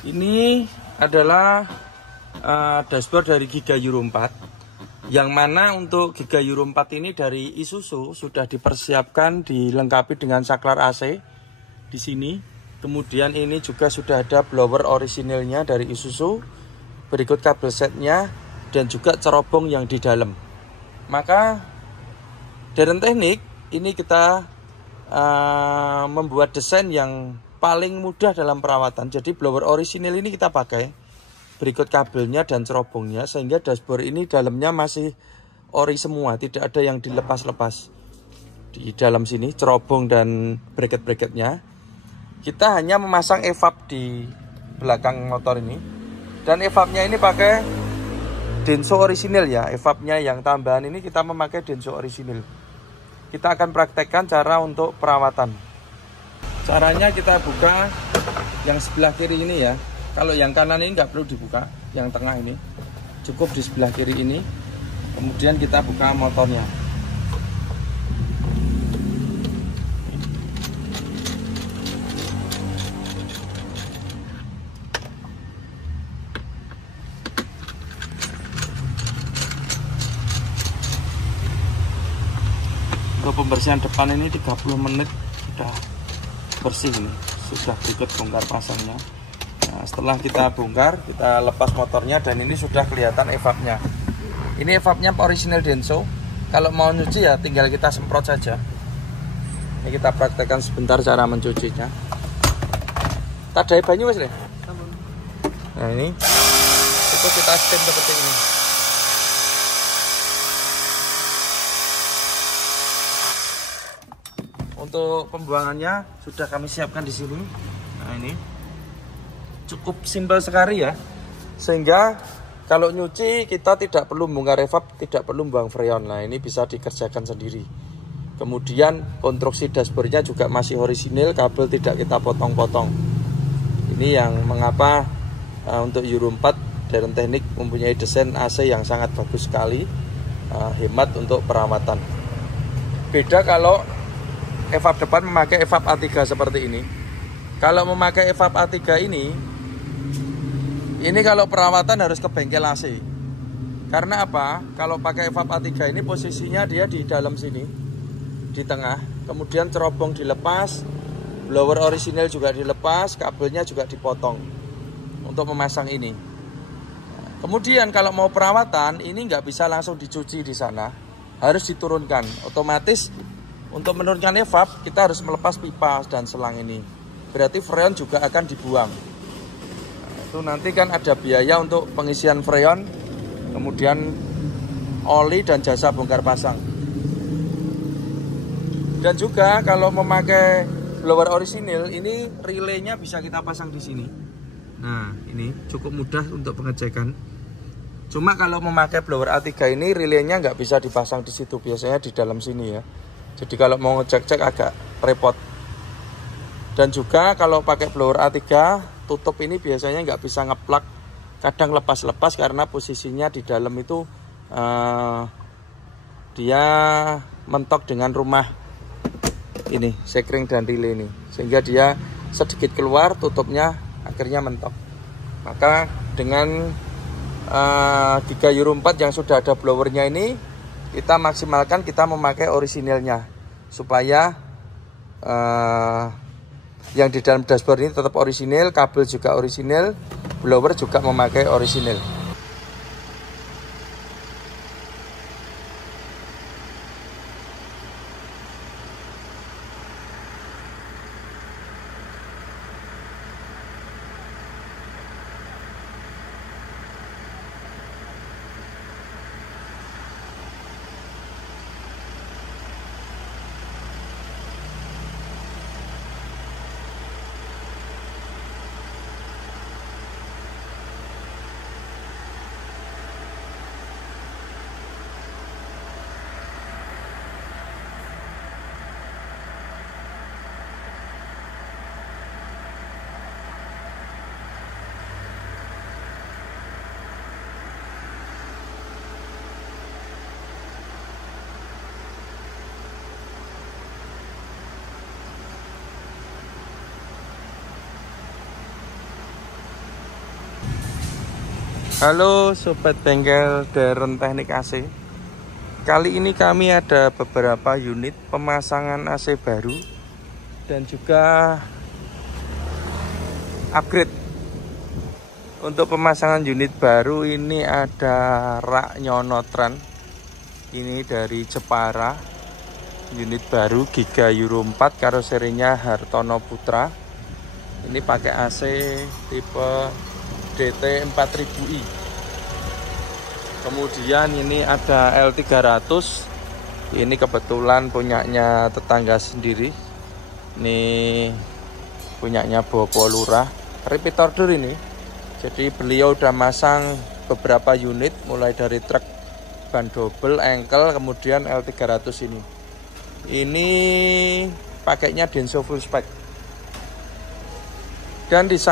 Ini adalah dashboard dari Giga Euro 4, yang mana untuk Giga Euro 4 ini dari Isuzu sudah dipersiapkan, dilengkapi dengan saklar AC di sini. Kemudian ini juga sudah ada blower orisinilnya dari Isuzu, berikut kabel setnya, dan juga cerobong yang di dalam. Maka Deren Teknik ini kita membuat desain yang paling mudah dalam perawatan. Jadi blower orisinil ini kita pakai, berikut kabelnya dan cerobongnya, sehingga dashboard ini dalamnya masih ori semua, tidak ada yang dilepas-lepas. Di dalam sini cerobong dan bracket-bracketnya. Kita hanya memasang evap di belakang motor ini, dan evapnya ini pakai Denso orisinil ya. Evapnya yang tambahan ini kita memakai Denso orisinil. Kita akan praktekkan cara untuk perawatan. Caranya kita buka yang sebelah kiri ini ya. Kalau yang kanan ini nggak perlu dibuka, yang tengah ini cukup di sebelah kiri ini. Kemudian kita buka motornya. Untuk pembersihan depan ini 30 menit sudah bersih ini, sudah berikut bongkar pasangnya. Nah, setelah kita bongkar, kita lepas motornya, dan ini sudah kelihatan evapnya. Ini evapnya original Denso. Kalau mau nyuci ya tinggal kita semprot saja. Ini kita praktekkan sebentar cara mencucinya. Tadai banyu wis deh. Nah ini, itu kita steam seperti ini. Untuk pembuangannya sudah kami siapkan di sini. Nah ini cukup simpel sekali ya, sehingga kalau nyuci kita tidak perlu bongkar evap, tidak perlu buang freon. Nah ini bisa dikerjakan sendiri. Kemudian konstruksi dashboardnya juga masih orisinil, kabel tidak kita potong-potong. Ini yang mengapa untuk Euro 4 Deren Teknik mempunyai desain AC yang sangat bagus sekali, hemat untuk perawatan. Beda kalau evap depan memakai evap A3 seperti ini. Kalau memakai evap A3 ini kalau perawatan harus ke bengkel AC. Karena apa? Kalau pakai evap A3 ini posisinya dia di dalam sini, di tengah. Kemudian cerobong dilepas, blower orisinil juga dilepas, kabelnya juga dipotong untuk memasang ini. Kemudian kalau mau perawatan ini nggak bisa langsung dicuci di sana, harus diturunkan. Otomatis untuk menurunkan evap kita harus melepas pipa dan selang ini. Berarti freon juga akan dibuang. Nah, itu nanti kan ada biaya untuk pengisian freon, kemudian oli dan jasa bongkar pasang. Dan juga kalau memakai blower orisinil ini relaynya bisa kita pasang di sini. Nah ini cukup mudah untuk pengecekan. Cuma kalau memakai blower A3 ini relaynya nggak bisa dipasang di situ, biasanya di dalam sini ya. Jadi kalau mau ngecek-cek agak repot. Dan juga kalau pakai blower A3, tutup ini biasanya nggak bisa ngeplak. Kadang lepas-lepas karena posisinya di dalam itu dia mentok dengan rumah ini, sekring dan relay ini. Sehingga dia sedikit keluar, tutupnya akhirnya mentok. Maka dengan Giga Euro 4 yang sudah ada blowernya ini, kita maksimalkan, kita memakai orisinilnya supaya yang di dalam dashboard ini tetap orisinil, kabel juga orisinil, blower juga memakai orisinil. Halo Sobat Bengkel Darren Teknik AC. Kali ini kami ada beberapa unit pemasangan AC baru dan juga upgrade. Untuk pemasangan unit baru ini ada rak Nyonotran. Ini dari Jepara. Unit baru Giga Euro 4, karoserinya Hartono Putra. Ini pakai AC tipe DT 4000i. Kemudian ini ada L300. Ini kebetulan punyanya tetangga sendiri. Ini punyanya Bopo Lurah. Repeat order ini. Jadi beliau udah masang beberapa unit, mulai dari truk ban double, ankle, kemudian L300 ini. Ini pakainya Denso full spec. Dan di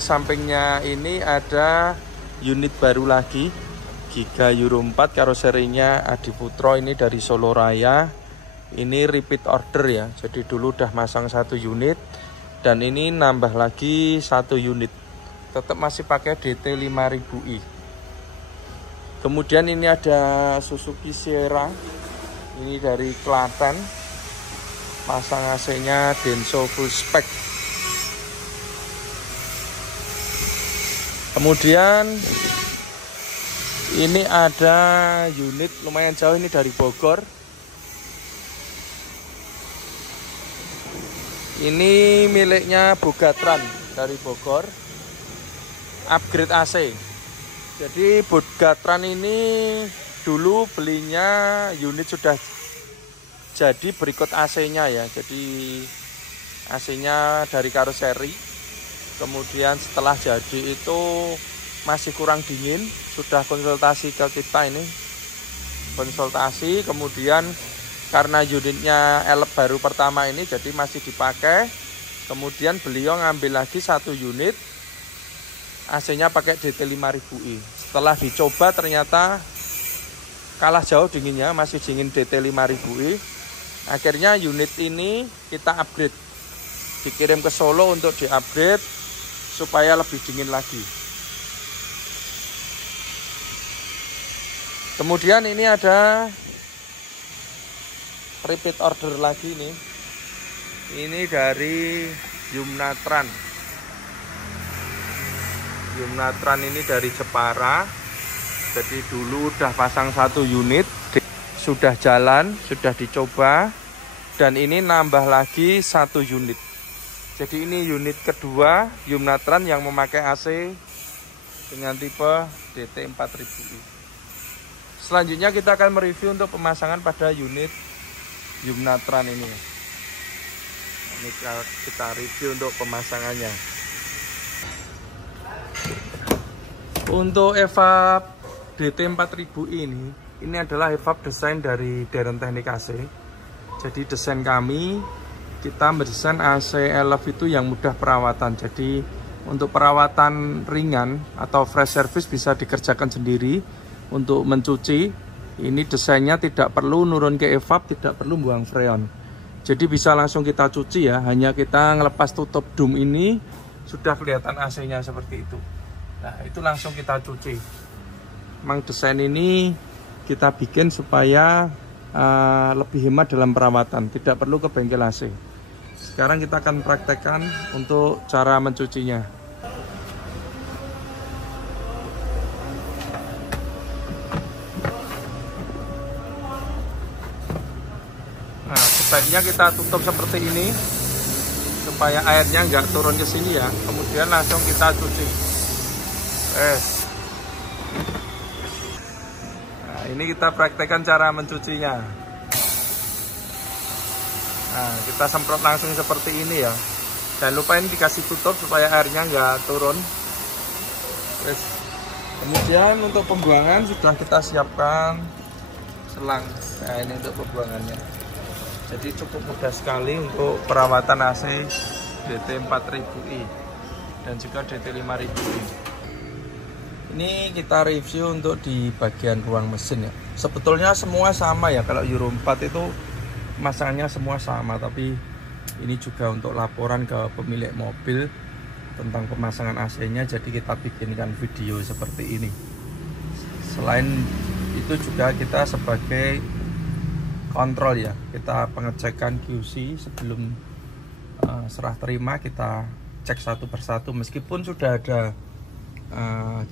sampingnya ini ada unit baru lagi, Giga Euro 4, karoserinya Adiputro, ini dari Solo Raya. Ini repeat order ya, jadi dulu udah masang 1 unit dan ini nambah lagi 1 unit. Tetap masih pakai DT 5000i. Kemudian ini ada Suzuki Sierra, ini dari Klaten, pasang AC-nya Denso full spec. Kemudian ini ada unit lumayan jauh, ini dari Bogor. Ini miliknya Bogatran dari Bogor. Upgrade AC. Jadi Bogatran ini dulu belinya unit sudah jadi berikut AC-nya ya. Jadi AC-nya dari karoseri. Kemudian setelah jadi itu masih kurang dingin, sudah konsultasi ke kita ini. Konsultasi, kemudian karena unitnya elep baru pertama ini jadi masih dipakai. Kemudian beliau ngambil lagi 1 unit, AC-nya pakai DT 5000i. Setelah dicoba ternyata kalah jauh dinginnya, masih dingin DT 5000i. Akhirnya unit ini kita upgrade, dikirim ke Solo untuk di-upgrade supaya lebih dingin lagi. Kemudian ini ada repeat order lagi nih. Ini dari Yumnatran. Yumnatran ini dari Jepara. Jadi dulu udah pasang 1 unit, sudah jalan, sudah dicoba, dan ini nambah lagi 1 unit. Jadi ini unit kedua Yumnatran yang memakai AC dengan tipe DT 4000i. Selanjutnya kita akan mereview untuk pemasangan pada unit Yumnatran ini. Ini kita review untuk pemasangannya. Untuk evap DT 4000i ini adalah evap desain dari Darren Teknik AC. Jadi desain kami, kita mendesain AC elef itu yang mudah perawatan. Jadi untuk perawatan ringan atau fresh service bisa dikerjakan sendiri. Untuk mencuci, ini desainnya tidak perlu nurun ke evap, tidak perlu buang freon. Jadi bisa langsung kita cuci ya, hanya kita ngelepas tutup dum ini, sudah kelihatan AC-nya seperti itu. Nah itu langsung kita cuci. Memang desain ini kita bikin supaya lebih hemat dalam perawatan, tidak perlu ke bengkel AC. Sekarang kita akan praktekkan untuk cara mencucinya. Nah, sebaiknya kita tutup seperti ini supaya airnya nggak turun ke sini ya. Kemudian langsung kita cuci. Nah, ini kita praktekkan cara mencucinya. Nah, kita semprot langsung seperti ini ya. Jangan lupa ini dikasih tutup supaya airnya nggak turun. Kemudian untuk pembuangan sudah kita siapkan selang. Nah ini untuk pembuangannya. Jadi cukup mudah sekali untuk perawatan AC DT 4000i dan juga DT 5000i. Ini kita review untuk di bagian ruang mesin ya. Sebetulnya semua sama ya, kalau Euro 4 itu masangnya semua sama, tapi ini juga untuk laporan ke pemilik mobil tentang pemasangan AC-nya, jadi kita bikinkan video seperti ini. Selain itu juga kita sebagai kontrol ya, kita pengecekan QC sebelum serah terima, kita cek satu persatu. Meskipun sudah ada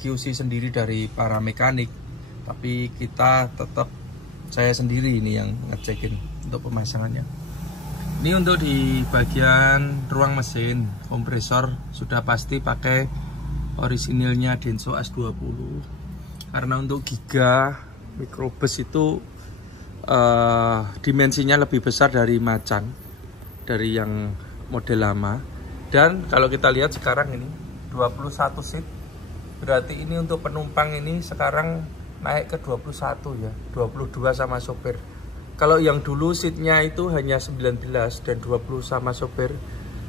QC sendiri dari para mekanik, tapi kita tetap, saya sendiri ini yang ngecekin untuk pemasangannya. Ini untuk di bagian ruang mesin, kompresor sudah pasti pakai orisinilnya Denso S20, karena untuk giga microbus itu dimensinya lebih besar dari macan, dari yang model lama. Dan kalau kita lihat sekarang ini 21 seat, berarti ini untuk penumpang ini sekarang naik ke 21 ya, 22 sama sopir. Kalau yang dulu seatnya itu hanya 19 dan 20 sama sopir,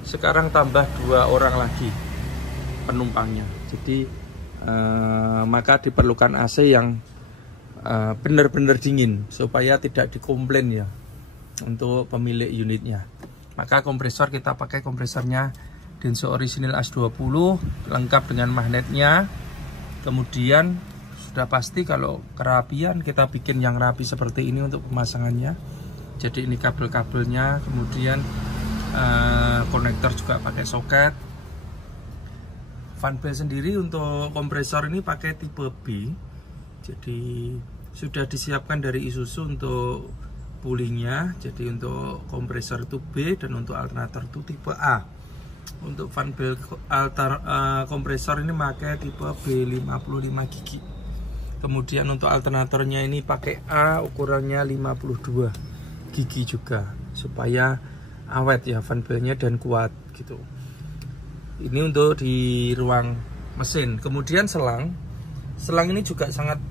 sekarang tambah 2 orang lagi penumpangnya. Jadi maka diperlukan AC yang benar-benar dingin supaya tidak dikomplain ya untuk pemilik unitnya. Maka kompresor kita pakai kompresornya Denso Orisinil S20 lengkap dengan magnetnya. Kemudian sudah pasti kalau kerapian kita bikin yang rapi seperti ini untuk pemasangannya. Jadi ini kabel-kabelnya, kemudian konektor juga pakai soket. Fan belt sendiri untuk kompresor ini pakai tipe B. Jadi sudah disiapkan dari Isuzu untuk pullingnya. Jadi untuk kompresor itu B dan untuk alternator itu tipe A. Untuk fan belt kompresor ini pakai tipe B55 gigi. Kemudian untuk alternatornya ini pakai A, ukurannya 52 gigi juga, supaya awet ya fan beltnya dan kuat gitu. Ini untuk di ruang mesin. Kemudian selang ini juga sangat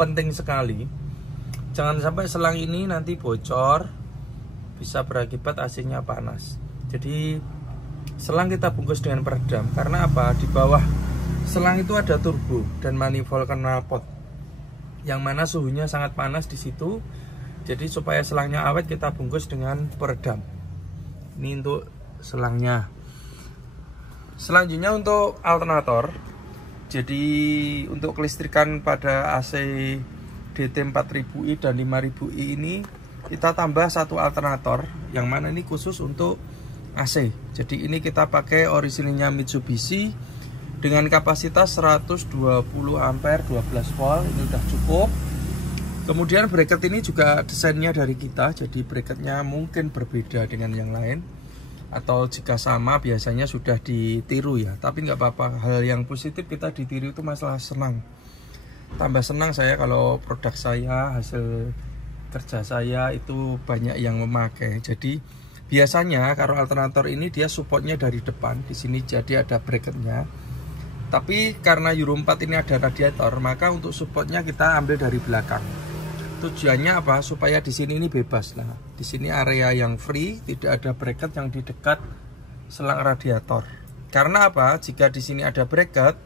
penting sekali. Jangan sampai selang ini nanti bocor, bisa berakibat AC-nya panas. Jadi selang kita bungkus dengan peredam. Karena apa? Di bawah selang itu ada turbo dan manifold knalpot, yang mana suhunya sangat panas di situ. Jadi supaya selangnya awet kita bungkus dengan peredam. Ini untuk selangnya. Selanjutnya untuk alternator. Jadi untuk kelistrikan pada AC DT4000i dan 5000i ini kita tambah satu alternator, yang mana ini khusus untuk AC. Jadi ini kita pakai orisinilnya Mitsubishi dengan kapasitas 120 ampere 12 volt, ini udah cukup. Kemudian bracket ini juga desainnya dari kita, jadi bracketnya mungkin berbeda dengan yang lain, atau jika sama biasanya sudah ditiru ya, tapi nggak apa-apa. Hal yang positif kita ditiru itu masalah senang. Tambah senang saya kalau produk saya, hasil kerja saya itu banyak yang memakai. Jadi biasanya kalau alternator ini dia supportnya dari depan, di sini jadi ada bracketnya. Tapi karena Euro 4 ini ada radiator, maka untuk supportnya kita ambil dari belakang. Tujuannya apa? Supaya di sini ini bebas. Nah, di sini area yang free, tidak ada bracket yang di dekat selang radiator. Karena apa? Jika di sini ada bracket,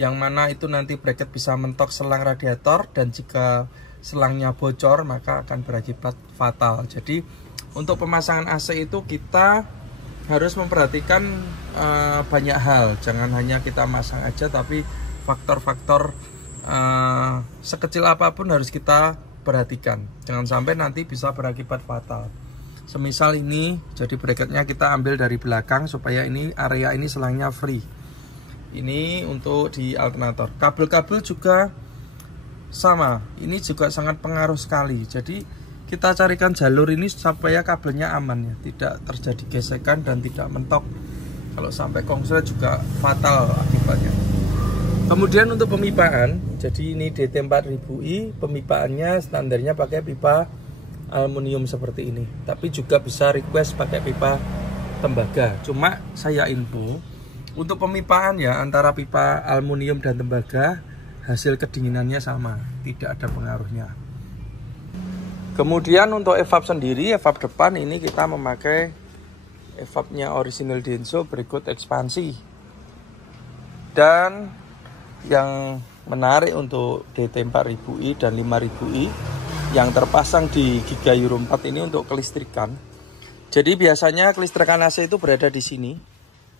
yang mana itu nanti bracket bisa mentok selang radiator, dan jika selangnya bocor maka akan berakibat fatal. Jadi untuk pemasangan AC itu kita harus memperhatikan banyak hal. Jangan hanya kita masang aja, tapi faktor-faktor sekecil apapun harus kita perhatikan. Jangan sampai nanti bisa berakibat fatal. Semisal ini, jadi bracketnya kita ambil dari belakang supaya ini area ini selangnya free. Ini untuk di alternator. Kabel-kabel juga sama. Ini juga sangat pengaruh sekali. Jadi kita carikan jalur ini supaya kabelnya aman ya, tidak terjadi gesekan dan tidak mentok. Kalau sampai konslet juga fatal akibatnya. Kemudian untuk pemipaan, jadi ini DT4000i, pemipaannya standarnya pakai pipa aluminium seperti ini. Tapi juga bisa request pakai pipa tembaga. Cuma saya info, untuk pemipaan ya antara pipa aluminium dan tembaga, hasil kedinginannya sama, tidak ada pengaruhnya. Kemudian untuk evap sendiri, evap depan ini kita memakai evapnya orisinil Denso berikut ekspansi. Dan yang menarik untuk DT4000i dan 5000i yang terpasang di Giga Euro 4 ini untuk kelistrikan. Jadi biasanya kelistrikan AC itu berada di sini.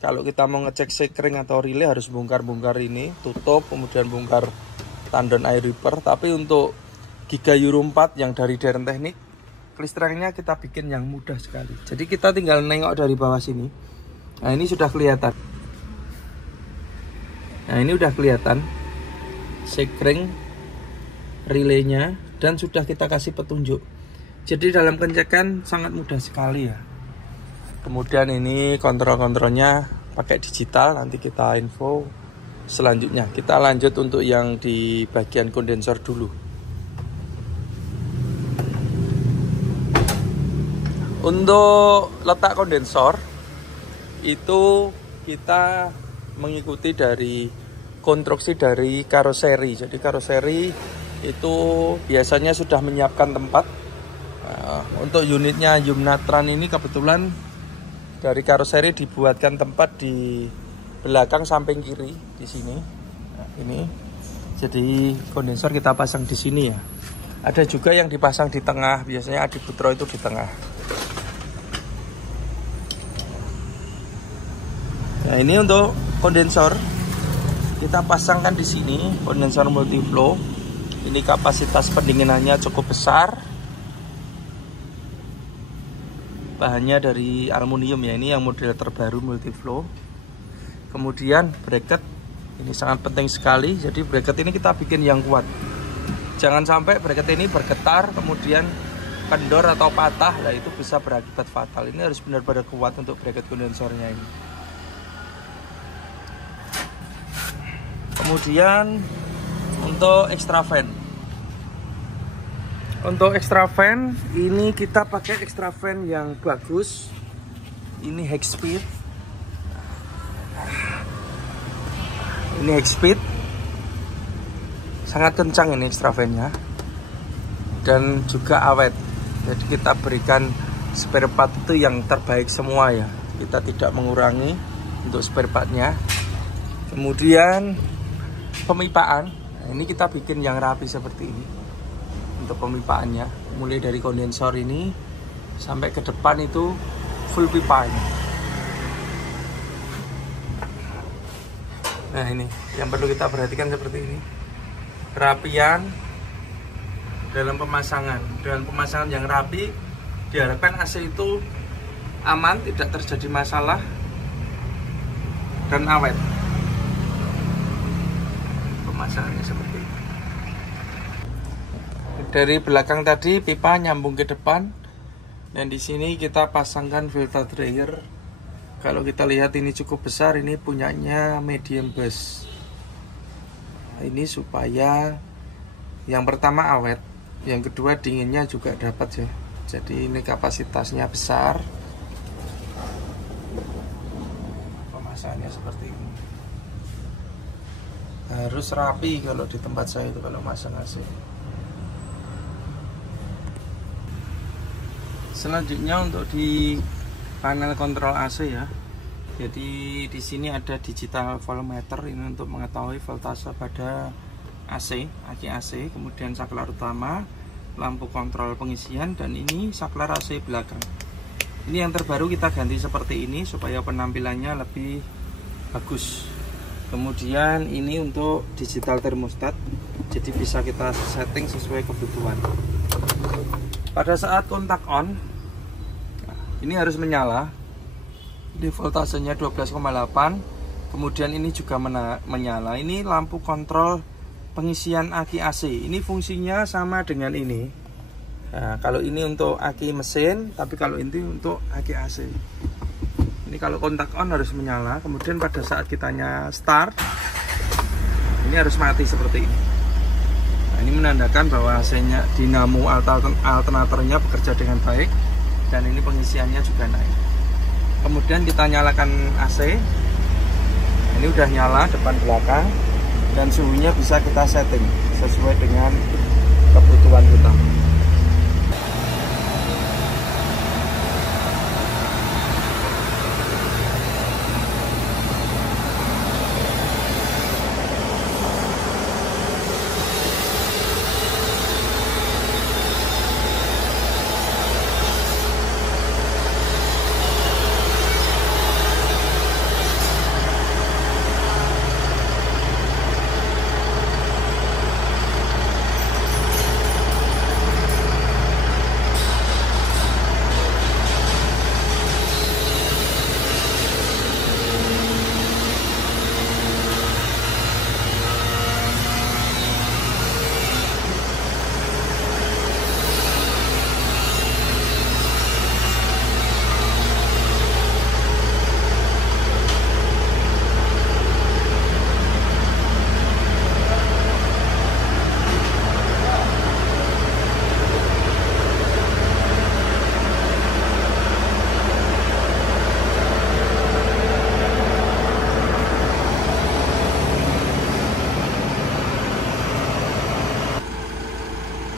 Kalau kita mau ngecek sekring atau relay harus bongkar-bongkar ini, tutup, kemudian bongkar tandon air wiper. Tapi untuk Giga Euro 4 yang dari Deren Teknik, kelistrikannya kita bikin yang mudah sekali. Jadi kita tinggal nengok dari bawah sini. Nah ini sudah kelihatan. Nah ini udah kelihatan sekring, relaynya, dan sudah kita kasih petunjuk. Jadi dalam pencekan sangat mudah sekali ya. Kemudian ini kontrol-kontrolnya pakai digital, nanti kita info selanjutnya. Kita lanjut untuk yang di bagian kondensor dulu. Untuk letak kondensor itu kita mengikuti dari konstruksi dari karoseri. Jadi karoseri itu biasanya sudah menyiapkan tempat. Nah, untuk unitnya Yumnatran ini kebetulan dari karoseri dibuatkan tempat di belakang samping kiri di sini. Nah, ini. Jadi kondensor kita pasang di sini ya. Ada juga yang dipasang di tengah, biasanya Adi Putro itu di tengah. Nah, ini untuk kondensor. Kita pasangkan di sini kondensor multiflow. Ini kapasitas pendinginannya cukup besar. Bahannya dari aluminium ya, ini yang model terbaru multiflow. Kemudian bracket ini sangat penting sekali, jadi bracket ini kita bikin yang kuat. Jangan sampai bracket ini bergetar kemudian kendor atau patah, lah itu bisa berakibat fatal. Ini harus benar-benar kuat untuk bracket kondensornya ini. Kemudian untuk extra fan. Untuk extra fan ini kita pakai extra fan yang bagus. Ini high speed. Ini high speed. Sangat kencang ini extra fan-nya. Dan juga awet. Jadi kita berikan spare part itu yang terbaik semua ya. Kita tidak mengurangi untuk spare part-nya. Kemudian pemipaan. Nah, ini kita bikin yang rapi seperti ini. Untuk pemipaannya, mulai dari kondensor ini sampai ke depan itu full pipanya. Nah ini yang perlu kita perhatikan seperti ini, kerapian dalam pemasangan. Dengan pemasangan yang rapi diharapkan AC itu aman, tidak terjadi masalah dan awet. Pemasangannya seperti ini. Dari belakang tadi pipa nyambung ke depan, dan di sini kita pasangkan filter dryer. Kalau kita lihat ini cukup besar, ini punyanya medium bus. Nah, ini supaya yang pertama awet, yang kedua dinginnya juga dapat ya. Jadi ini kapasitasnya besar. Pemasangannya seperti ini. Harus rapi kalau di tempat saya itu kalau masang AC. Selanjutnya untuk di panel kontrol AC ya. Jadi di sini ada digital voltmeter, ini untuk mengetahui voltase pada AC, aki AC, kemudian saklar utama, lampu kontrol pengisian, dan ini saklar AC belakang. Ini yang terbaru kita ganti seperti ini supaya penampilannya lebih bagus. Kemudian ini untuk digital termostat, jadi bisa kita setting sesuai kebutuhan. Pada saat kontak on, ini harus menyala. Ini voltasenya 12,8. Kemudian ini juga menyala. Ini lampu kontrol pengisian aki AC. Ini fungsinya sama dengan ini. Nah, kalau ini untuk aki mesin, tapi kalau ini untuk aki AC. Ini kalau kontak on harus menyala. Kemudian pada saat kitanya start, ini harus mati seperti ini. Nah, ini menandakan bahwa AC-nya, dinamo alternatornya bekerja dengan baik. Dan ini pengisiannya juga naik. Kemudian kita nyalakan AC. Ini udah nyala depan belakang, dan suhunya bisa kita setting sesuai dengan kebutuhan kita.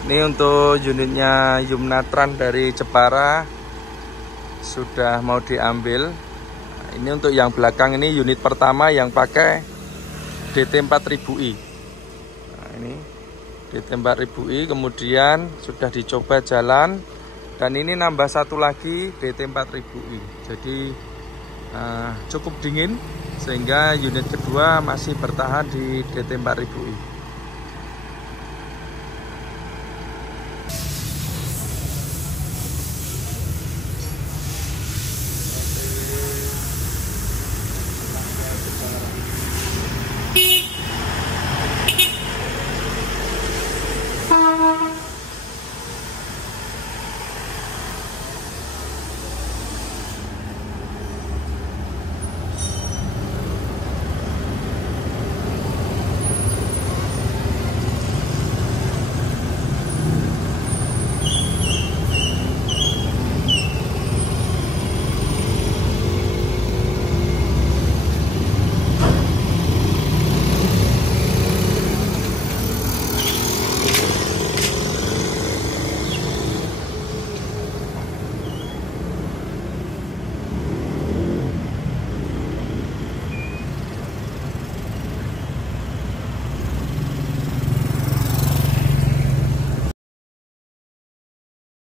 Ini untuk unitnya Yumnatran dari Jepara sudah mau diambil. Ini untuk yang belakang, ini unit pertama yang pakai DT4000i. Nah, ini DT4000i, kemudian sudah dicoba jalan, dan ini nambah satu lagi DT4000i. Jadi cukup dingin, sehingga unit kedua masih bertahan di DT4000i.